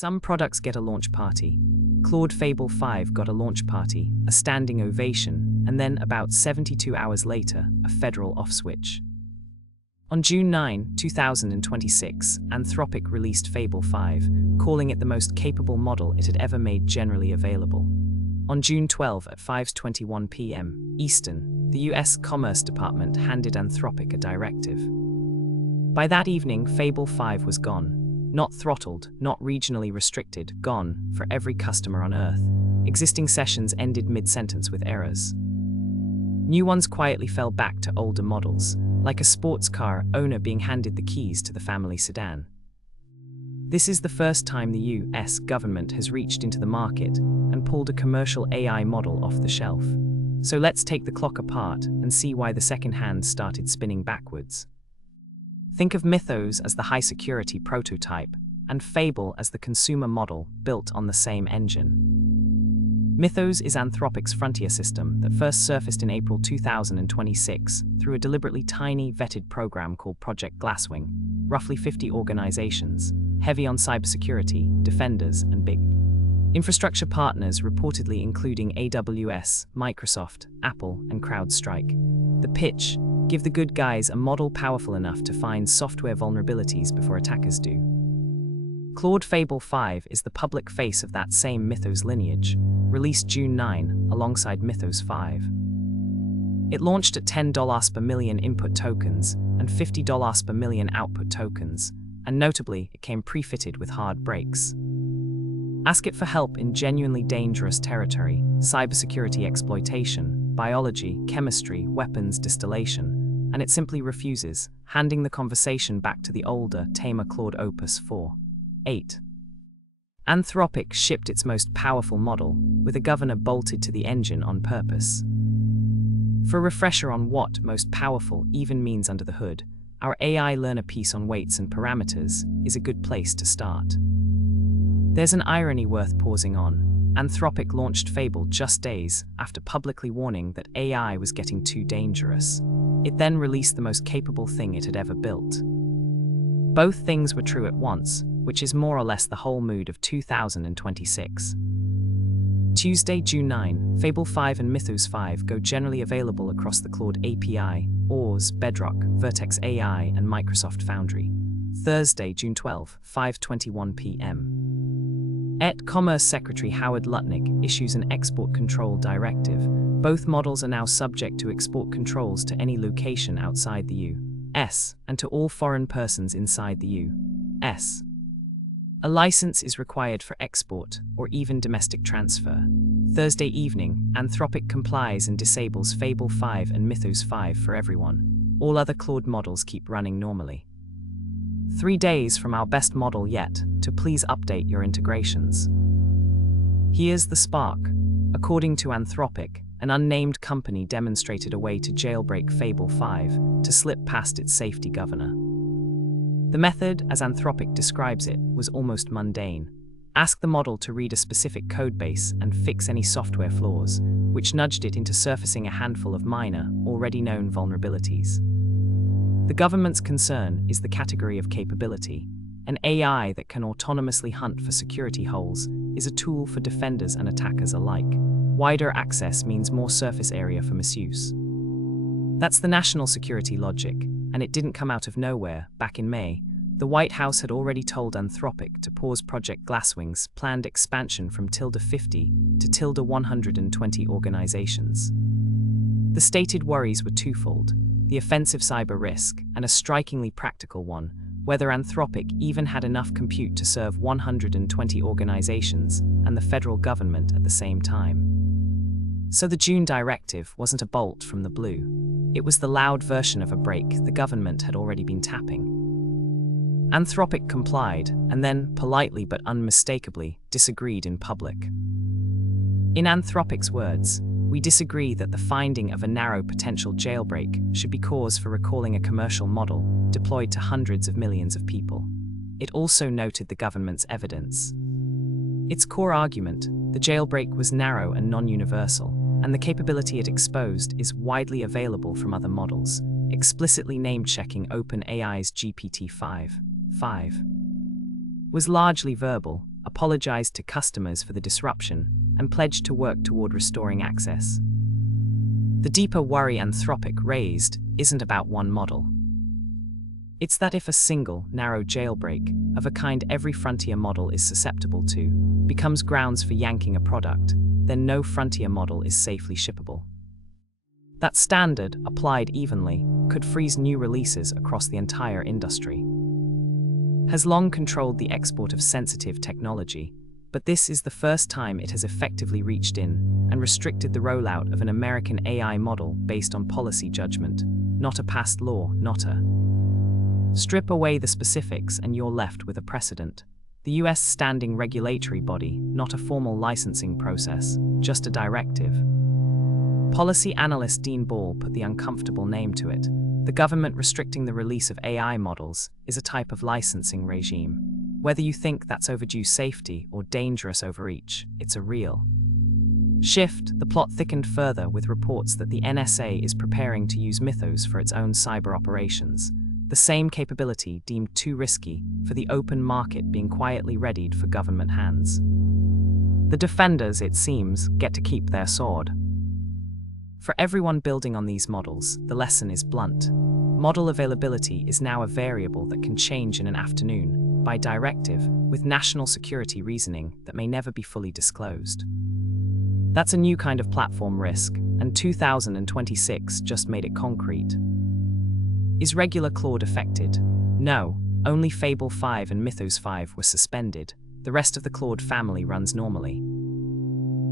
Some products get a launch party. Claude Fable 5 got a launch party, a standing ovation, and then, about 72 hours later, a federal off-switch. On June 9, 2026, Anthropic released Fable 5, calling it the most capable model it had ever made generally available. On June 12 at 5:21 p.m. Eastern, the US Commerce Department handed Anthropic a directive. By that evening, Fable 5 was gone. Not throttled, not regionally restricted, gone, for every customer on Earth. Existing sessions ended mid-sentence with errors. New ones quietly fell back to older models, like a sports car owner being handed the keys to the family sedan. This is the first time the US government has reached into the market and pulled a commercial AI model off the shelf. So let's take the clock apart and see why the second hand started spinning backwards. Think of Mythos as the high-security prototype, and Fable as the consumer model built on the same engine. Mythos is Anthropic's frontier system that first surfaced in April 2026 through a deliberately tiny, vetted program called Project Glasswing, roughly 50 organizations, heavy on cybersecurity, defenders, and big infrastructure partners, reportedly including AWS, Microsoft, Apple, and CrowdStrike. The pitch: give the good guys a model powerful enough to find software vulnerabilities before attackers do. Claude Fable 5 is the public face of that same Mythos lineage, released June 9 alongside Mythos 5. It launched at $10 per million input tokens and $50 per million output tokens, and notably, it came pre-fitted with hard brakes. Ask it for help in genuinely dangerous territory, cybersecurity exploitation, biology, chemistry, weapons distillation, and it simply refuses, handing the conversation back to the older, tamer Claude Opus 4.8. Anthropic shipped its most powerful model, with a governor bolted to the engine on purpose. For a refresher on what most powerful even means under the hood, our AI learner piece on weights and parameters is a good place to start. There's an irony worth pausing on. Anthropic launched Fable just days after publicly warning that AI was getting too dangerous. It then released the most capable thing it had ever built. Both things were true at once, which is more or less the whole mood of 2026. Tuesday, June 9, Fable 5 and Mythos 5 go generally available across the Claude API, Oars, Bedrock, Vertex AI, and Microsoft Foundry. Thursday, June 12, 5:21 p.m. Commerce Secretary Howard Lutnick issues an export control directive. Both models are now subject to export controls to any location outside the U.S. and to all foreign persons inside the U.S. A license is required for export or even domestic transfer. Thursday evening, Anthropic complies and disables Fable 5 and Mythos 5 for everyone. All other Claude models keep running normally. 3 days from our best model yet to please update your integrations. Here's the spark. According to Anthropic, an unnamed company demonstrated a way to jailbreak Fable 5 to slip past its safety governor. The method, as Anthropic describes it, was almost mundane. Ask the model to read a specific codebase and fix any software flaws, which nudged it into surfacing a handful of minor, already known vulnerabilities. The government's concern is the category of capability. An AI that can autonomously hunt for security holes is a tool for defenders and attackers alike. Wider access means more surface area for misuse. That's the national security logic, and it didn't come out of nowhere. Back in May, the White House had already told Anthropic to pause Project Glasswing's planned expansion from -50 to -120 organizations. The stated worries were twofold: the offensive cyber risk, and a strikingly practical one, whether Anthropic even had enough compute to serve 120 organizations and the federal government at the same time. So the June directive wasn't a bolt from the blue. It was the loud version of a brake the government had already been tapping. Anthropic complied, and then, politely but unmistakably, disagreed in public. In Anthropic's words, "We disagree that the finding of a narrow potential jailbreak should be cause for recalling a commercial model deployed to hundreds of millions of people." It also noted the government's evidence. Its core argument, the jailbreak was narrow and non-universal, and the capability it exposed is widely available from other models, explicitly name-checking OpenAI's GPT-5, was largely verbal, apologized to customers for the disruption and pledged to work toward restoring access. The deeper worry Anthropic raised isn't about one model. It's that if a single, narrow jailbreak, of a kind every frontier model is susceptible to, becomes grounds for yanking a product, then no frontier model is safely shippable. That standard, applied evenly, could freeze new releases across the entire industry. Has long controlled the export of sensitive technology, but this is the first time it has effectively reached in and restricted the rollout of an American AI model based on policy judgment, not a past law, not a. Strip away the specifics and you're left with a precedent. The US standing regulatory body, not a formal licensing process, just a directive. Policy analyst Dean Ball put the uncomfortable name to it. The government restricting the release of AI models is a type of licensing regime. Whether you think that's overdue safety or dangerous overreach, it's a real shift. The plot thickened further with reports that the NSA is preparing to use Mythos for its own cyber operations, the same capability deemed too risky for the open market being quietly readied for government hands. The defenders, it seems, get to keep their sword. For everyone building on these models, the lesson is blunt. Model availability is now a variable that can change in an afternoon, by directive, with national security reasoning that may never be fully disclosed. That's a new kind of platform risk, and 2026 just made it concrete. Is regular Claude affected? No, only Fable 5 and Mythos 5 were suspended. The rest of the Claude family runs normally.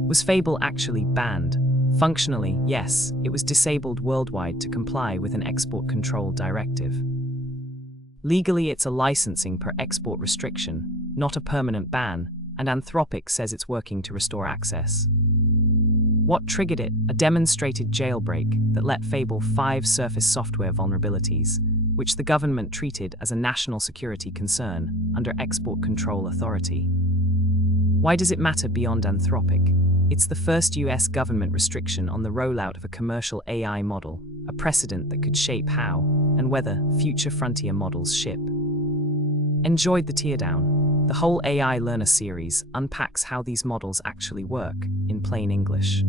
Was Fable actually banned? Functionally, yes, it was disabled worldwide to comply with an export control directive. Legally, it's a licensing per export restriction, not a permanent ban, and Anthropic says it's working to restore access. What triggered it? A demonstrated jailbreak that let Fable 5 surface software vulnerabilities, which the government treated as a national security concern under export control authority. Why does it matter beyond Anthropic? It's the first US government restriction on the rollout of a commercial AI model, a precedent that could shape how and whether future frontier models ship. Enjoyed the teardown? The whole AI Learner series unpacks how these models actually work, in plain English.